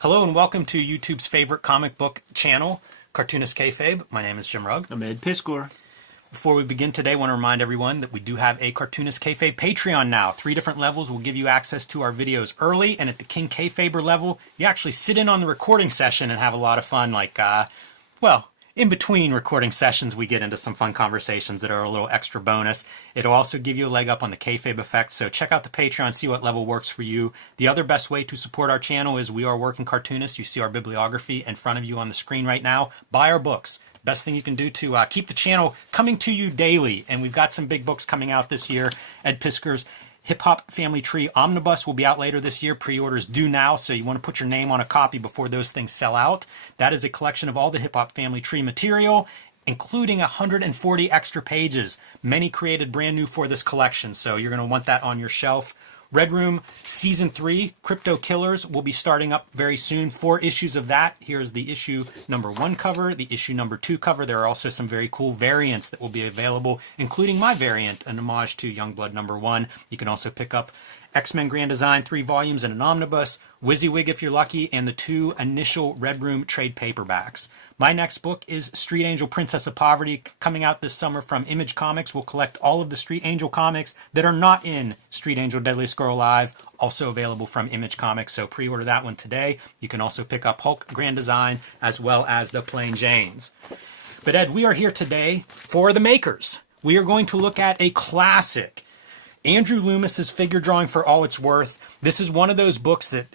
Hello and welcome to YouTube's favorite comic book channel, Cartoonist Kayfabe. My name is Jim Rugg. I'm Ed Piscor. Before we begin today, I want to remind everyone that we do have a Cartoonist Kayfabe Patreon now. 3 different levels will give you access to our videos early, and at the King Kayfaber level, you actually sit in on the recording session and have a lot of fun, in between recording sessions, we get into some fun conversations that are a little extra bonus. It'll also give you a leg up on the Kayfabe effect, so check out the Patreon, see what level works for you. The other best way to support our channel is we are working cartoonists. You see our bibliography in front of you on the screen right now. Buy our books. Best thing you can do to keep the channel coming to you daily. And we've got some big books coming out this year. Ed Piscor's Hip Hop Family Tree Omnibus will be out later this year. Pre-orders due now, so you want to put your name on a copy before those things sell out. That is a collection of all the Hip Hop Family Tree material, including 140 extra pages, many created brand new for this collection, so you're going to want that on your shelf. Red Room Season 3, Crypto Killers, will be starting up very soon. 4 issues of that. Here's the issue number 1 cover, the issue number 2 cover. There are also some very cool variants that will be available, including my variant, an homage to Youngblood number 1. You can also pick up X-Men Grand Design, 3 volumes and an omnibus, WYSIWYG if you're lucky, and the 2 initial Red Room trade paperbacks. My next book is Street Angel Princess of Poverty, coming out this summer from Image Comics. We'll collect all of the Street Angel comics that are not in Street Angel Deadliest Girl Alive, also available from Image Comics, so pre-order that one today. You can also pick up Hulk Grand Design as well as the Plain Janes. But Ed, we are here today for the makers. We are going to look at a classic, Andrew Loomis's Figure Drawing for All It's Worth. This is one of those books that,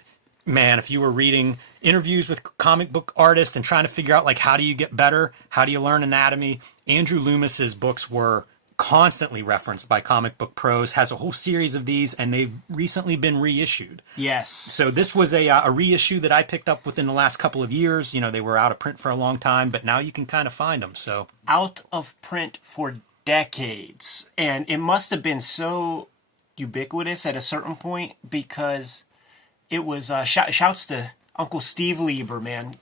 man, if you were reading interviews with comic book artists and trying to figure out, like, how do you get better? How do you learn anatomy? Andrew Loomis's books were constantly referenced by comic book pros, has a whole series of these, and they've recently been reissued. Yes. So this was a reissue that I picked up within the last couple of years. You know, they were out of print for a long time, but now you can kind of find them. So Out of print for decades. And it must have been so ubiquitous at a certain point because it was, shouts to Uncle Steve Lieber, man.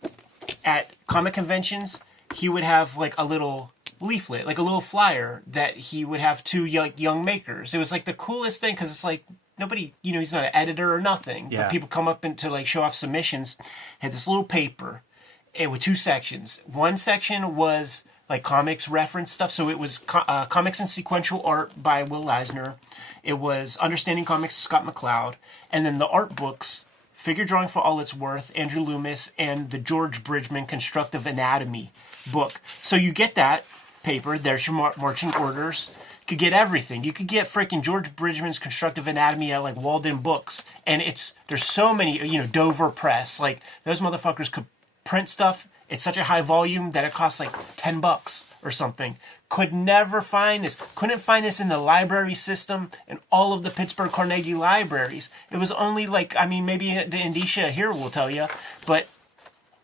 At comic conventions, he would have like a little leaflet, like a little flyer that he would have to young makers. It was like the coolest thing because it's like nobody, he's not an editor or nothing. Yeah. But people come up and to like show off submissions. Had this little paper with 2 sections. One section was like comics reference stuff. So it was Comics and Sequential Art by Will Eisner. It was Understanding Comics, Scott McCloud. And then the art books, Figure Drawing for All It's Worth, Andrew Loomis, and the George Bridgman Constructive Anatomy book. So you get that paper. There's your marching orders. You could get everything. You could get freaking George Bridgman's Constructive Anatomy at like Walden Books. And there's so many, Dover Press. Like those motherfuckers could print stuff. It's such a high volume that it costs like $10 or something. Could never find this. Couldn't find this in the library system in all of the Pittsburgh Carnegie libraries. It was only like, maybe the Indicia here will tell you, but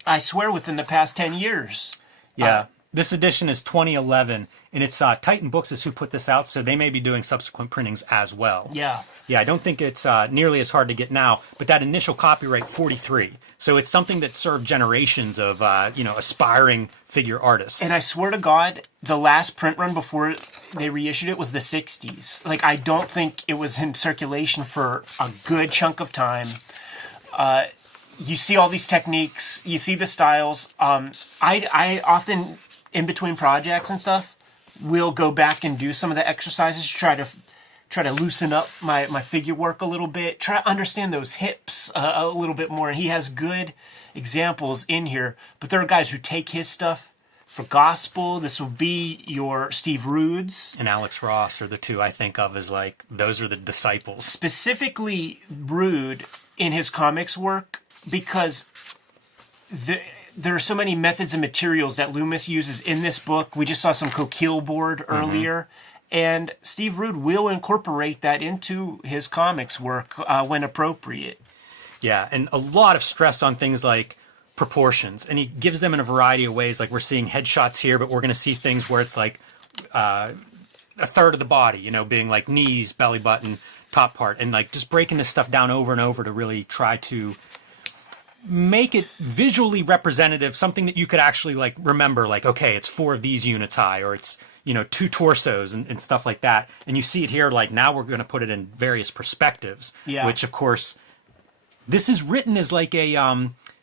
I swear within the past 10 years. yeah. This edition is 2011, and it's Titan Books is who put this out, so they may be doing subsequent printings as well. Yeah. Yeah, I don't think it's nearly as hard to get now, but that initial copyright, 43. So it's something that served generations of, aspiring figure artists. And I swear to God, the last print run before they reissued it was the 60s. Like, I don't think it was in circulation for a good chunk of time. You see all these techniques, you see the styles. I often, in between projects and stuff, will go back and do some of the exercises to try to loosen up my figure work a little bit, try to understand those hips a little bit more. And he has good examples in here, but there are guys who take his stuff for gospel. This will be your Steve Rudes. And Alex Ross are the 2 I think of as like, those are the disciples. Specifically Rude in his comics work, because there are so many methods and materials that Loomis uses in this book. We just saw some coquille board earlier. And Steve Rude will incorporate that into his comics work when appropriate. Yeah, and a lot of stress on things like proportions. And he gives them in a variety of ways. Like we're seeing headshots here, but we're going to see things where it's like a third of the body, being like knees, belly button, top part. And like just breaking this stuff down over and over to really try to make it visually representative, something that you could actually like remember, like, okay, it's 4 of these units high, or it's, 2 torsos and stuff like that. And you see it here, like now we're going to put it in various perspectives, which of course, this is written as like a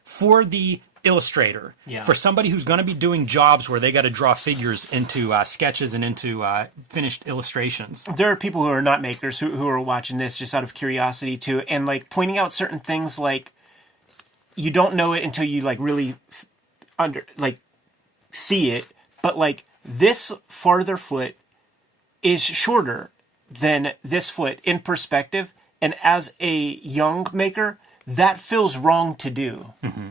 for the illustrator, Yeah. for somebody who's going to be doing jobs where they got to draw figures into sketches and into finished illustrations. There are people who are not makers who are watching this just out of curiosity too, and like pointing out certain things like you don't know it until you like really see it, but like this farther foot is shorter than this foot in perspective, and as a young maker, that feels wrong to do. Mm-hmm.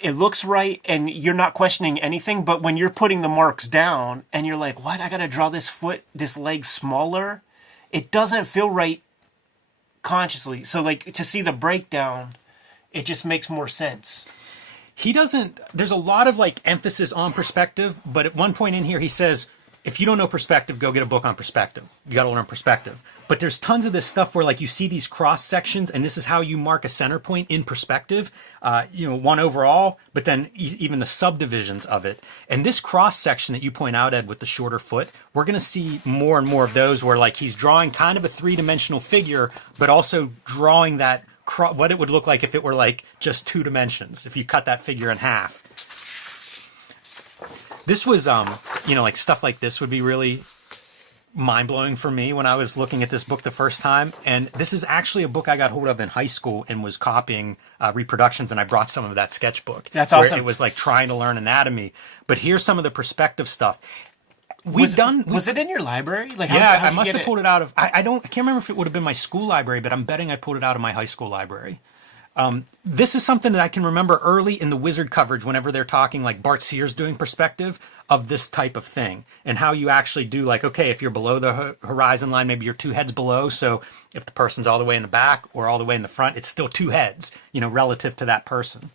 It looks right, and you're not questioning anything, but when you're putting the marks down, and you're like, what, I gotta draw this leg smaller? It doesn't feel right consciously. So, like, to see the breakdown, it just makes more sense. There's a lot of, like, emphasis on perspective, but at one point in here, he says, if you don't know perspective, go get a book on perspective. You gotta learn perspective. But there's tons of this stuff where like you see these cross sections and this is how you mark a center point in perspective, one overall, but then even the subdivisions of it. And this cross section that you point out, Ed, with the shorter foot, we're gonna see more and more of those where like he's drawing kind of a three-dimensional figure, but also drawing that, what it would look like if it were like just 2 dimensions, if you cut that figure in half. This was, like stuff like this would be really mind-blowing for me when I was looking at this book the first time. And this is actually a book I got hold of in high school and was copying reproductions, and I brought some of that sketchbook. That's awesome. Where it was like trying to learn anatomy. But here's some of the perspective stuff. Was it in your library? Like, I must have pulled it out of, I can't remember if it would have been my school library, but I'm betting I pulled it out of my high school library. This is something that I can remember early in the Wizard coverage whenever they're talking like Bart Sears doing perspective of this type of thing and how you actually do like, okay, if you're below the horizon line, maybe you're 2 heads below. So if the person's all the way in the back or all the way in the front, it's still 2 heads, relative to that person.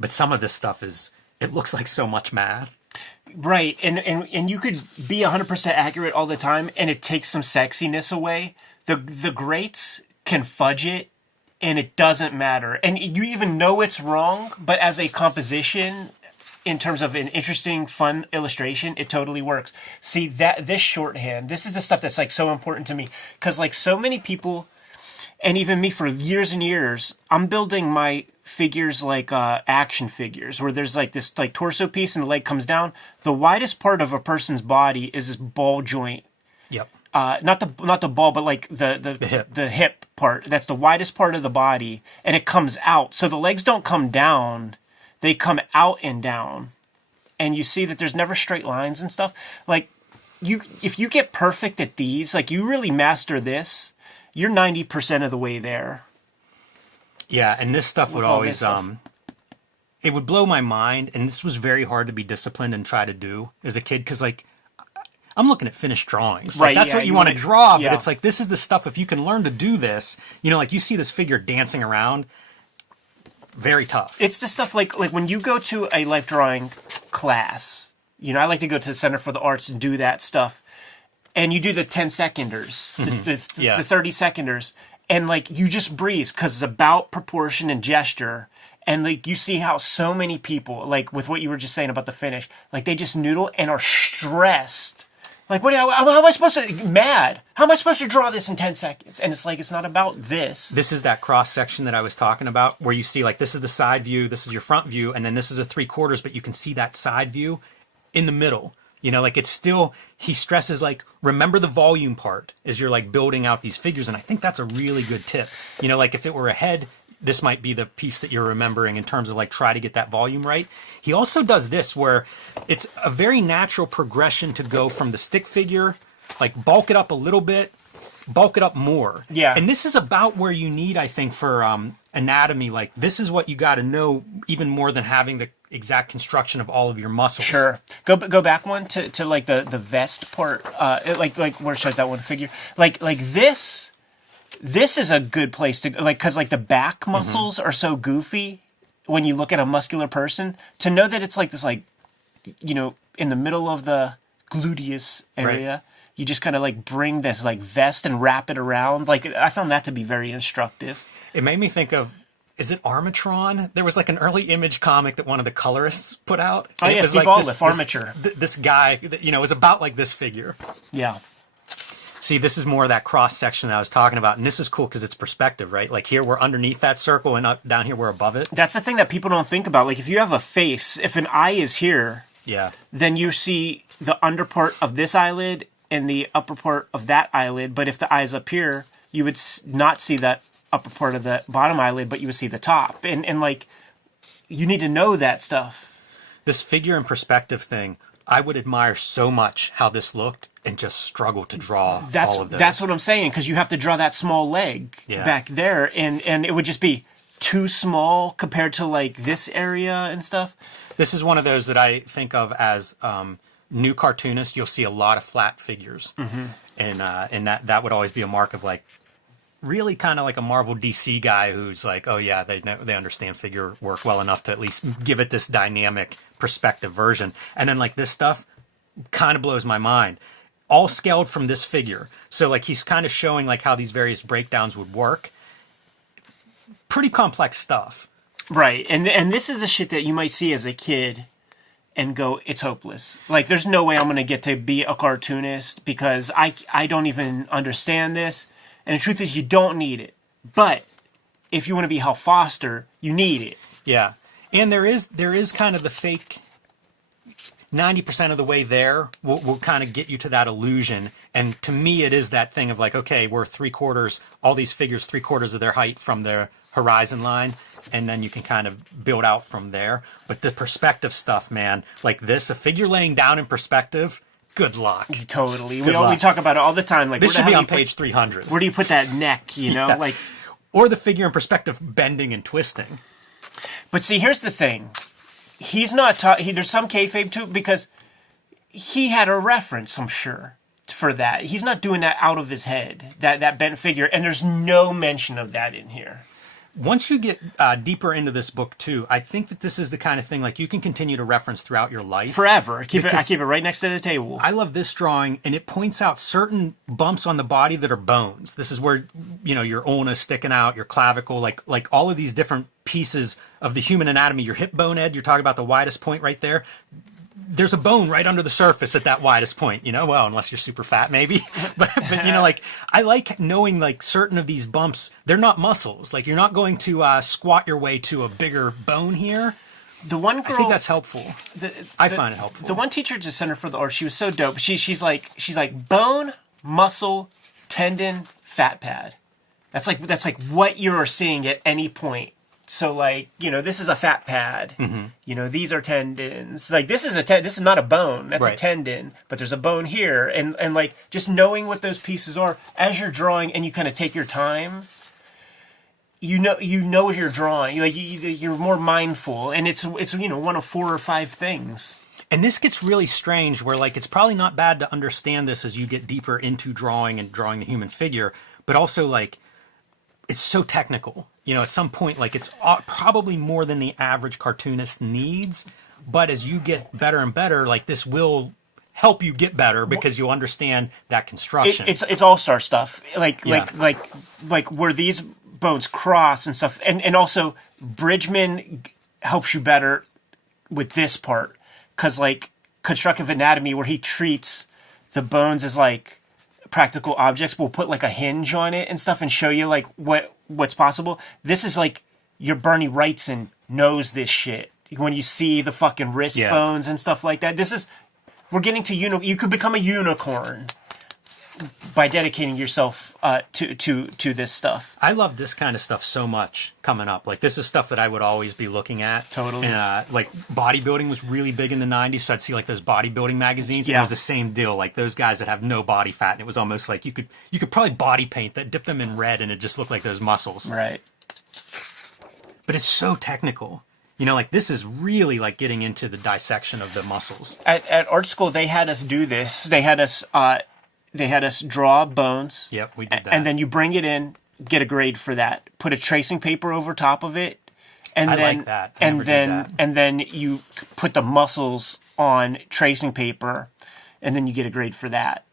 But some of this stuff it looks like so much math. Right. And you could be 100% accurate all the time and it takes some sexiness away. The greats can fudge it. And it doesn't matter. And you even know it's wrong, but as a composition, in terms of an interesting, fun illustration, it totally works. See, this shorthand, this is the stuff that's like so important to me. Because like so many people, and even me for years and years, I'm building my figures like action figures, where there's like this like torso piece and the leg comes down. The widest part of a person's body is this ball joint. Yep. Not the ball, but like the hip part. That's the widest part of the body, and it comes out. So the legs don't come down; they come out and down. And you see that there's never straight lines and stuff. Like if you get perfect at these, like you really master this, you're 90% of the way there. Yeah, and this stuff would always it would blow my mind, and this was very hard to be disciplined and try to do as a kid because like. I'm looking at finished drawings. Like, right, that's what you want to draw, but yeah. it's like, this is the stuff, if you can learn to do this, like you see this figure dancing around, very tough. It's the stuff like when you go to a life drawing class, I like to go to the Center for the Arts and do that stuff. And you do the 10-seconders, the 30-seconders, and like you just breeze because it's about proportion and gesture. And like you see how so many people, like with what you were just saying about the finish, like they just noodle and are stressed. Like, how am I supposed to, mad? How am I supposed to draw this in 10 seconds? And it's like, it's not about this. This is that cross section that I was talking about where you see like, this is the side view, this is your front view, and then this is a 3/4, but you can see that side view in the middle. Like it's still, he stresses like, remember the volume part as you're like building out these figures. And I think that's a really good tip. Like if it were a head, this might be the piece that you're remembering in terms of like try to get that volume right. He also does this where it's a very natural progression to go from the stick figure, like bulk it up a little bit, bulk it up more. Yeah. And this is about where you need, I think, for anatomy. Like this is what you got to know even more than having the exact construction of all of your muscles. Sure. Go back one to like the vest part. Like where shows that one figure? Like this. This is a good place to like because like the back muscles are so goofy when you look at a muscular person to know that it's like this like in the middle of the gluteus area. Right. You just kind of like bring this like vest and wrap it around. Like I found that to be very instructive. It made me think of, is it Armatron? There was like an early Image comic that one of the colorists put out. Oh yeah, Steve Olive, Armature. This guy, it was about like this figure. Yeah. See, this is more of that cross section that I was talking about, and this is cool because it's perspective, right? Like here, we're underneath that circle, and up, down here, we're above it. That's the thing that people don't think about. Like if you have a face, if an eye is here, Yeah. then you see the under part of this eyelid and the upper part of that eyelid. But if the eye is up here, you would not see that upper part of the bottom eyelid, but you would see the top. And like, you need to know that stuff. This figure and perspective thing, I would admire so much how this looked and just struggle to draw all of this. That's what I'm saying, because you have to draw that small leg back there, and it would just be too small compared to like this area and stuff. This is one of those that I think of as new cartoonists. You'll see a lot of flat figures, and that would always be a mark of like really kind of like a Marvel DC guy who's like, oh yeah, they understand figure work well enough to at least give it this dynamic perspective version. And then like this stuff kind of blows my mind. All scaled from this figure. So like he's kind of showing like how these various breakdowns would work. Pretty complex stuff. Right. And this is the shit that you might see as a kid and go, it's hopeless. Like there's no way I'm going to get to be a cartoonist because I don't even understand this. And the truth is you don't need it. But if you want to be Hal Foster, you need it. Yeah. And there is kind of the fake 90% of the way there will kind of get you to that illusion. And to me, it is that thing of like, okay, we're all these figures, 3/4 of their height from their horizon line. And then you can kind of build out from there. But the perspective stuff, man, like this, a figure laying down in perspective, good luck. Totally. We talk about it all the time. Like this should be on page 300. Where do you put that neck, you know? Yeah. Like, or the figure in perspective bending and twisting. But see, here's the thing. He's not there's some kayfabe too, because he had a reference, I'm sure, for that. He's not doing that out of his head, that bent figure, and there's no mention of that in here. Once you get deeper into this book too, I think that this is the kind of thing like you can continue to reference throughout your life. Forever. I keep it right next to the table. I love this drawing, and it points out certain bumps on the body that are bones. This is where, you know, your ulna sticking out, your clavicle, like all of these different pieces of the human anatomy. Your hip bone, Ed, you're talking about the widest point right there. There's a bone right under the surface at that widest point, you know, well, unless you're super fat, maybe. but you know, like, I like knowing, like, certain of these bumps, they're not muscles. Like, you're not going to squat your way to a bigger bone here. The one girl, I think that's helpful. I find it helpful. The one teacher at the Center for the Arts, she was so dope. She's like bone, muscle, tendon, fat pad. That's like what you're seeing at any point. So like, you know, this is a fat pad. Mm-hmm. You know, these are tendons. Like this is not a bone. That's a tendon, but there's a bone here. And like just knowing what those pieces are as you're drawing, and you kind of take your time. You know what you're drawing. Like you're more mindful, and it's you know, one of 4 or 5 things. And this gets really strange where like it's probably not bad to understand this as you get deeper into drawing and drawing the human figure, but also like it's so technical. You know, at some point, like it's probably more than the average cartoonist needs. But as you get better and better, like this will help you get better because you'll understand that construction. It's all-star stuff. Like where these bones cross and stuff. And also Bridgman helps you better with this part. Because like constructive anatomy, where he treats the bones as like practical objects, we'll put like a hinge on it and stuff and show you like what's possible. This is like your Bernie Wrightson knows this shit. When you see the fucking wrist bones and stuff like that, we're getting to you could become a unicorn by dedicating yourself to this stuff. I love this kind of stuff so much coming up. Like this is stuff that I would always be looking at. Totally. And, like bodybuilding was really big in the 90s, so I'd see like those bodybuilding magazines. And it was the same deal. Like those guys that have no body fat, and it was almost like you could probably body paint that, dip them in red, and it just looked like those muscles. Right. But it's so technical. You know, like this is really like getting into the dissection of the muscles. At art school, they had us do this. They had us draw bones. Yep, we did that. And then you bring it in, get a grade for that. Put a tracing paper over top of it, and I then like that. and then you put the muscles on tracing paper, and then you get a grade for that.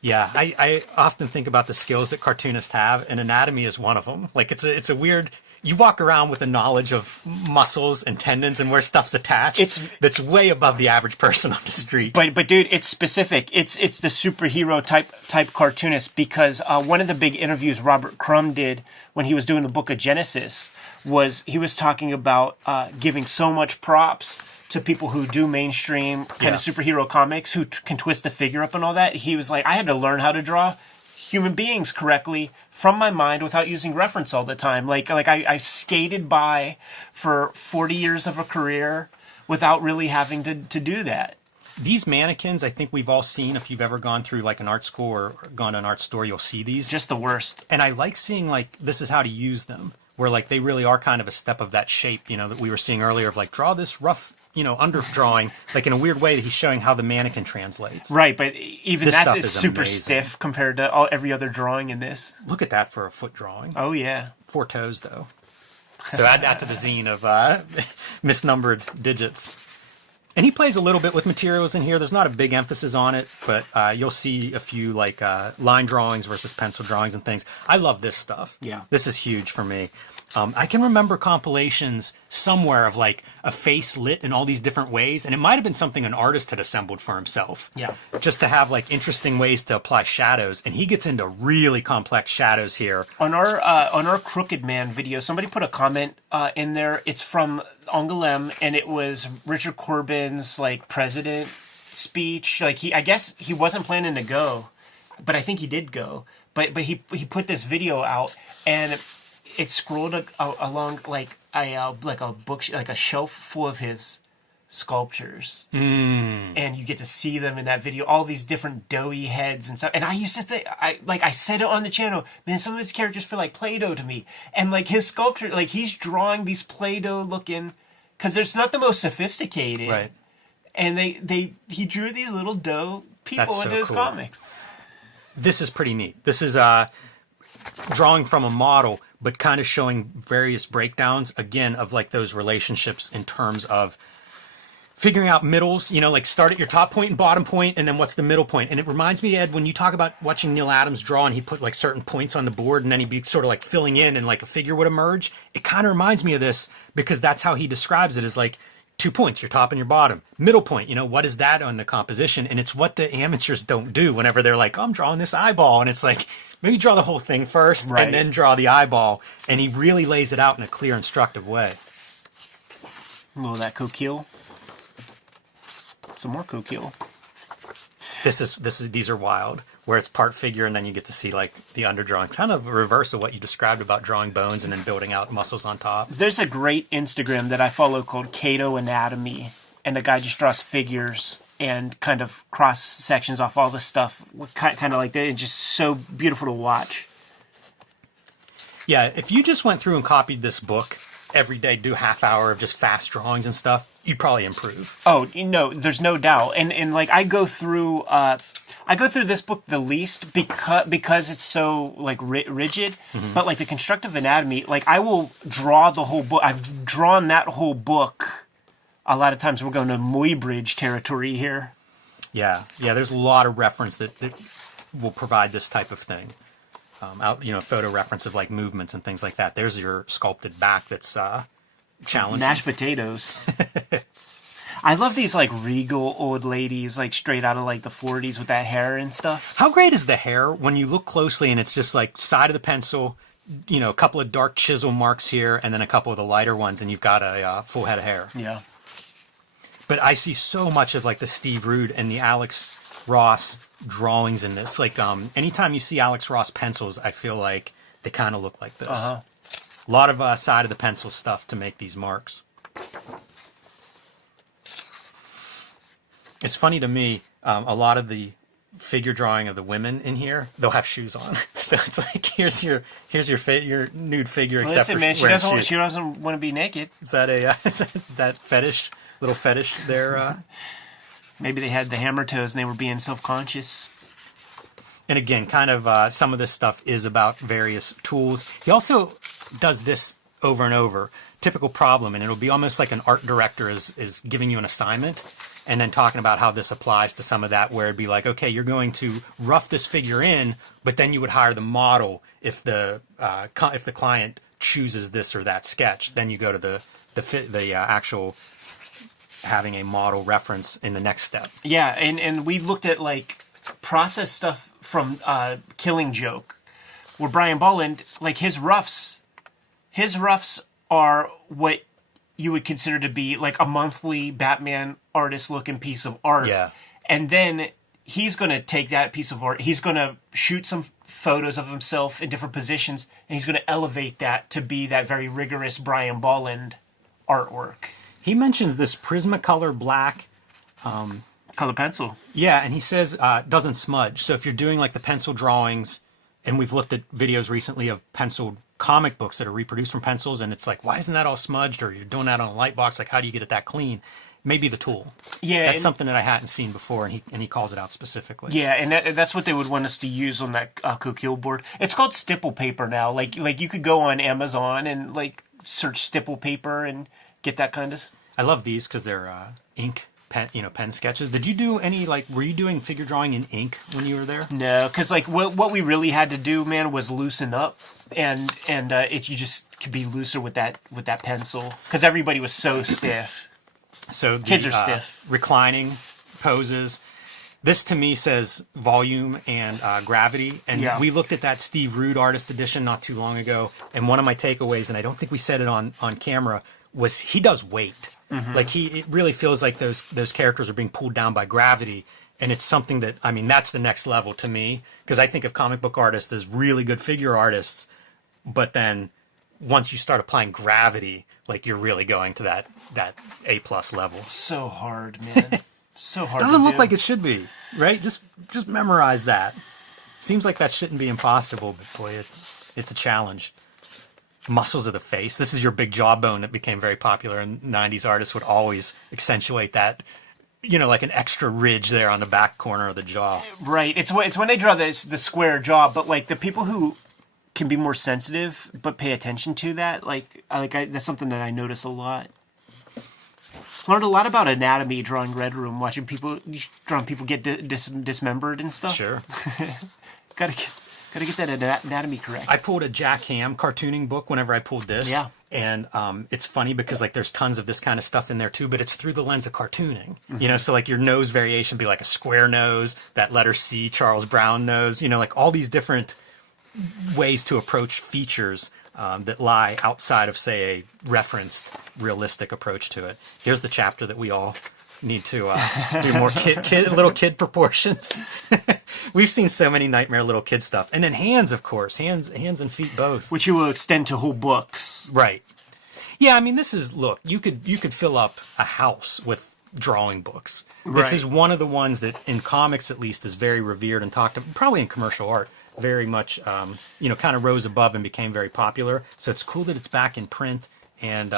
Yeah, I often think about the skills that cartoonists have, and anatomy is one of them. Like it's a weird. you walk around with a knowledge of muscles and tendons and where stuff's attached. That's way above the average person on the street. But dude, it's specific. It's the superhero type cartoonist, because one of the big interviews Robert Crumb did when he was doing the Book of Genesis was he was talking about giving so much props to people who do mainstream kind of superhero comics, who can twist the figure up and all that. He was like, I had to learn how to draw human beings correctly from my mind without using reference all the time. Like I skated by for 40 years of a career without really having to do that. These mannequins, I think we've all seen. If you've ever gone through like an art school or gone to an art store, you'll see these. Just the worst. And I like seeing like, this is how to use them, where like they really are kind of a step of that shape, you know, that we were seeing earlier of like, draw this rough, you know, underdrawing, like in a weird way that he's showing how the mannequin translates. Right, but even that is super amazing. Stiff compared to every other drawing in this. Look at that for a foot drawing. Oh, yeah. 4 toes, though. So add that to the zine of misnumbered digits. And he plays a little bit with materials in here. There's not a big emphasis on it, but you'll see a few like line drawings versus pencil drawings and things. I love this stuff. Yeah. This is huge for me. I can remember compilations somewhere of like a face lit in all these different ways, and it might have been something an artist had assembled for himself. Yeah. Just to have like interesting ways to apply shadows, and he gets into really complex shadows here. On our Crooked Man video, somebody put a comment in there. It's from Angoulême, and it was Richard Corbin's like president speech. Like I guess he wasn't planning to go, but I think he did go. But he put this video out, and it scrolled along like a book, like a shelf full of his sculptures, and you get to see them in that video. All these different doughy heads and stuff. And I used to think, I said it on the channel, man, some of his characters feel like Play-Doh to me. And like his sculpture, like he's drawing these Play-Doh looking, because it's not the most sophisticated, right? And he drew these little dough people into his comics. This is pretty neat. This is drawing from a model, but kind of showing various breakdowns, again, of like those relationships in terms of figuring out middles, you know, like start at your top point and bottom point, and then what's the middle point. And it reminds me, Ed, when you talk about watching Neil Adams draw and he put like certain points on the board and then he'd be sort of like filling in and like a figure would emerge. It kind of reminds me of this, because that's how he describes it, as like 2 points, your top and your bottom. Middle point, you know, what is that on the composition? And it's what the amateurs don't do whenever they're like, oh, I'm drawing this eyeball. And it's like, maybe draw the whole thing first, right, and then draw the eyeball. And he really lays it out in a clear, instructive way. A little of that coquille. Some more coquille. These are wild, where it's part figure and then you get to see like the underdrawing. Kind of a reverse of what you described about drawing bones and then building out muscles on top. There's a great Instagram that I follow called Kato Anatomy, and the guy just draws figures and kind of cross sections off all the stuff, kind of like that. It's just so beautiful to watch. Yeah, if you just went through and copied this book every day, do a half hour of just fast drawings and stuff, you'd probably improve. Oh, there's no doubt. And like I go through this book the least because it's so like rigid. Mm-hmm. But like the constructive anatomy, like I will draw the whole book. I've drawn that whole book. A lot of times we're going to Muybridge territory here. Yeah. There's a lot of reference that will provide this type of thing. Photo reference of like movements and things like that. There's your sculpted back that's challenging. Mashed potatoes. I love these like regal old ladies, like straight out of like the 40s with that hair and stuff. How great is the hair when you look closely and it's just like side of the pencil, you know, a couple of dark chisel marks here and then a couple of the lighter ones, and you've got a full head of hair. Yeah. But I see so much of like the Steve Rude and the Alex Ross drawings in this. Like anytime you see Alex Ross pencils, I feel like they kind of look like this. Uh-huh. A lot of side of the pencil stuff to make these marks. It's funny to me, a lot of the figure drawing of the women in here, they'll have shoes on. So it's like, here's your nude figure, except listen, for man, shoes. She doesn't want to be naked. Is that is that fetish? Little fetish there? Maybe they had the hammer toes and they were being self-conscious. And again, kind of some of this stuff is about various tools. He also does this over and over. Typical problem, and it'll be almost like an art director is giving you an assignment and then talking about how this applies to some of that, where it'd be like, okay, you're going to rough this figure in, but then you would hire the model if the client chooses this or that sketch. Then you go to the actual having a model reference in the next step. Yeah, and we looked at like process stuff from Killing Joke, where Brian Bolland, like his roughs are what you would consider to be like a monthly Batman artist looking piece of art. Yeah. And then he's going to take that piece of art, he's going to shoot some photos of himself in different positions, and he's going to elevate that to be that very rigorous Brian Bolland artwork. He mentions this Prismacolor black Color pencil. Yeah, and he says doesn't smudge. So if you're doing like the pencil drawings, and we've looked at videos recently of penciled comic books that are reproduced from pencils, and it's like, why isn't that all smudged? Or you're doing that on a light box, like how do you get it that clean? Maybe the tool. Yeah, that's something that I hadn't seen before, and he calls it out specifically. Yeah, and that's what they would want us to use on that Coquille board. It's called stipple paper now. Like you could go on Amazon and like search stipple paper and get that kind of. I love these because they're ink pen sketches. Did you do any were you doing figure drawing in ink when you were there? No, because like what we really had to do, man, was loosen up, and you just could be looser with that pencil because everybody was so stiff. So kids are stiff. Reclining poses. This to me says volume and gravity. And we looked at that Steve Rude Artist Edition not too long ago. And one of my takeaways, and I don't think we said it on camera, was he does weight. Mm-hmm. Like it really feels like those characters are being pulled down by gravity. And it's something that, I mean, that's the next level to me. Because I think of comic book artists as really good figure artists. But then once you start applying gravity, like you're really going to that A+ level. So hard, man. So hard. Doesn't look like it should be, right? Just memorize that. Seems like that shouldn't be impossible, but boy, it's a challenge. Muscles of the face. This is your big jawbone that became very popular, and 90s artists would always accentuate that. Like an extra ridge there on the back corner of the jaw. Right. It's when they draw the square jaw, but like the people who can be more sensitive but pay attention to that, that's something that I notice a lot. Learned a lot about anatomy drawing Red Room, watching people get dismembered and stuff. Sure. Gotta get that anatomy correct. I pulled a Jack Ham cartooning book whenever I pulled this. Yeah. And it's funny because like there's tons of this kind of stuff in there too, but it's through the lens of cartooning. Mm-hmm. So like your nose variation be like a square nose, that letter C, Charles Brown nose, like all these different ways to approach features that lie outside of, say, a referenced, realistic approach to it. Here's the chapter that we all need to do more little kid proportions. We've seen so many Nightmare Little Kid stuff. And then hands, of course. Hands and feet both. Which you will extend to whole books. Right. Yeah, I mean, this is, look, you could fill up a house with drawing books. Right. This is one of the ones that, in comics at least, is very revered and talked about, probably in commercial art, very much, kind of rose above and became very popular. So it's cool that it's back in print. And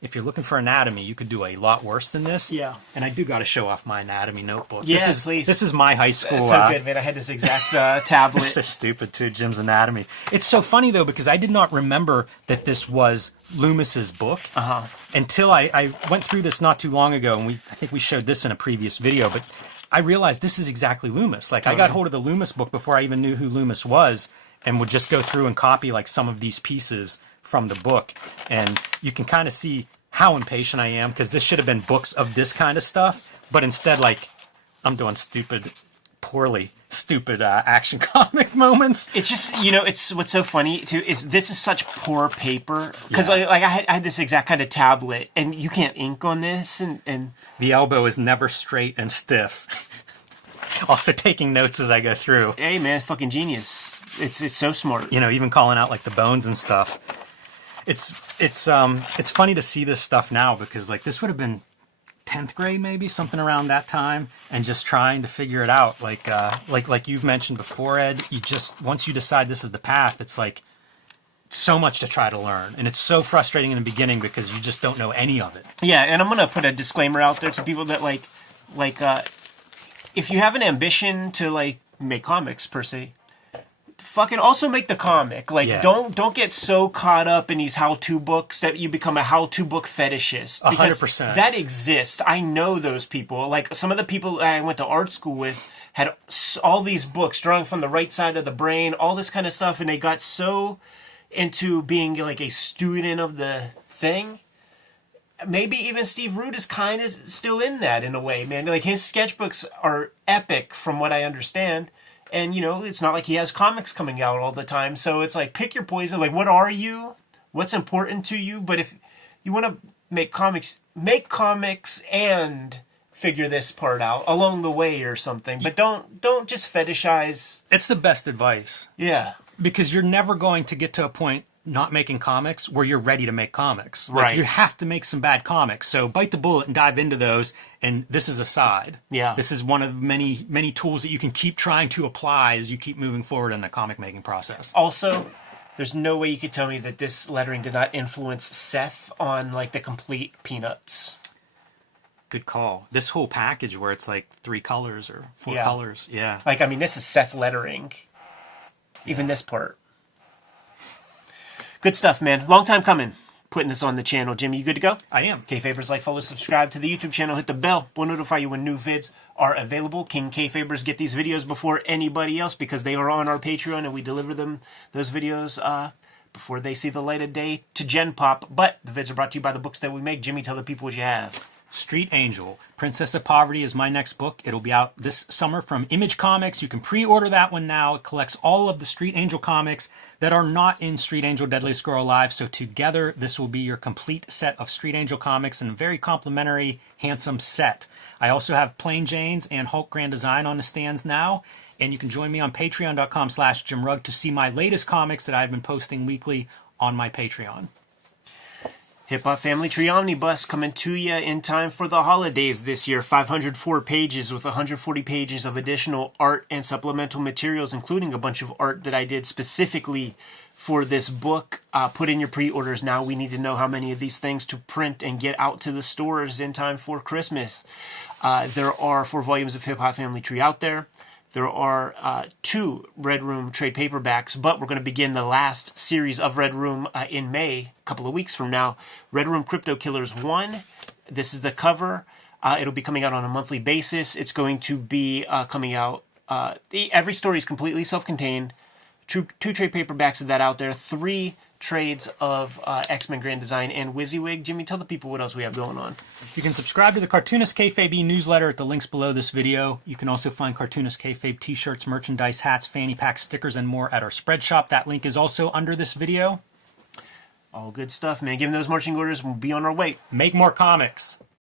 if you're looking for anatomy, you could do a lot worse than this. Yeah. And I do got to show off my anatomy notebook. Yes, please. This is my high school. It's so good, man. I had this exact tablet. This is stupid, too, Jim's Anatomy. It's so funny, though, because I did not remember that this was Loomis's book until I went through this not too long ago. And I think we showed this in a previous video. But I realized this is exactly Loomis. Like, I got hold of the Loomis book before I even knew who Loomis was and would just go through and copy, like, some of these pieces from the book. And you can kind of see how impatient I am, because this should have been books of this kind of stuff. But instead, like, I'm doing stupid action comic moments. It's just, it's what's so funny, too, is this is such poor paper. Because, I had this exact kind of tablet, and you can't ink on this, and... The elbow is never straight and stiff. Also taking notes as I go through. Hey, man, it's fucking genius. It's so smart. Even calling out, like, the bones and stuff. It's funny to see this stuff now, because, like, this would have been 10th grade, maybe, something around that time, and just trying to figure it out. Like you've mentioned before, Ed, once you decide this is the path, it's like so much to try to learn, and it's so frustrating in the beginning because you just don't know any of it. Yeah, and I'm gonna put a disclaimer out there to people that like if you have an ambition to like make comics per se, fucking also make the comic. Don't get so caught up in these how-to books that you become a how-to book fetishist. Because 100%. That exists. I know those people. Like, some of the people I went to art school with had all these books, drawing from the right side of the brain, all this kind of stuff, and they got so into being like a student of the thing. Maybe even Steve Root is kind of still in that in a way, man. Like his sketchbooks are epic from what I understand. And, it's not like he has comics coming out all the time. So it's like, pick your poison. Like, what are you? What's important to you? But if you want to make comics and figure this part out along the way or something. But don't just fetishize. It's the best advice. Yeah. Because you're never going to get to a point not making comics where you're ready to make comics. Like, right. You have to make some bad comics. So bite the bullet and dive into those. And this is a side. Yeah. This is one of many, many tools that you can keep trying to apply as you keep moving forward in the comic making process. Also, there's no way you could tell me that this lettering did not influence Seth on like the complete Peanuts. Good call. This whole package where it's like 3 colors or 4 colors. Yeah. Like, I mean, this is Seth lettering. Even this part. Good stuff, man. Long time coming. Putting this on the channel. Jimmy, you good to go? I am. Kayfabers, like, follow, subscribe to the YouTube channel. Hit the bell. We'll notify you when new vids are available. King Kayfabers get these videos before anybody else because they are on our Patreon and we deliver them those videos before they see the light of day to Gen Pop. But the vids are brought to you by the books that we make. Jimmy, tell the people what you have. Street Angel. Princess of Poverty is my next book. It'll be out this summer from Image Comics. You can pre-order that one now. It collects all of the Street Angel comics that are not in Street Angel Deadliest Girl Alive. So together, this will be your complete set of Street Angel comics and a very complimentary, handsome set. I also have Plain Janes and Hulk Grand Design on the stands now. And you can join me on patreon.com/JimRugg to see my latest comics that I've been posting weekly on my Patreon. Hip Hop Family Tree Omnibus coming to you in time for the holidays this year. 504 pages with 140 pages of additional art and supplemental materials, including a bunch of art that I did specifically for this book. Put in your pre-orders now. We need to know how many of these things to print and get out to the stores in time for Christmas. There are 4 volumes of Hip Hop Family Tree out there. There are 2 Red Room trade paperbacks, but we're going to begin the last series of Red Room in May, a couple of weeks from now. Red Room Crypto Killers 1. This is the cover. It'll be coming out on a monthly basis. It's going to be coming out. Every story is completely self-contained. 2 trade paperbacks of that out there. 3 trades of X-Men Grand Design and WYSIWYG. Jimmy, tell the people what else we have going on. You can subscribe to the Cartoonist Kayfabe newsletter at the links below this video. You can also find Cartoonist Kayfabe t-shirts, merchandise, hats, fanny packs, stickers, and more at our spread shop. That link is also under this video. All good stuff, man. Give them those marching orders and we'll be on our way. Make more comics.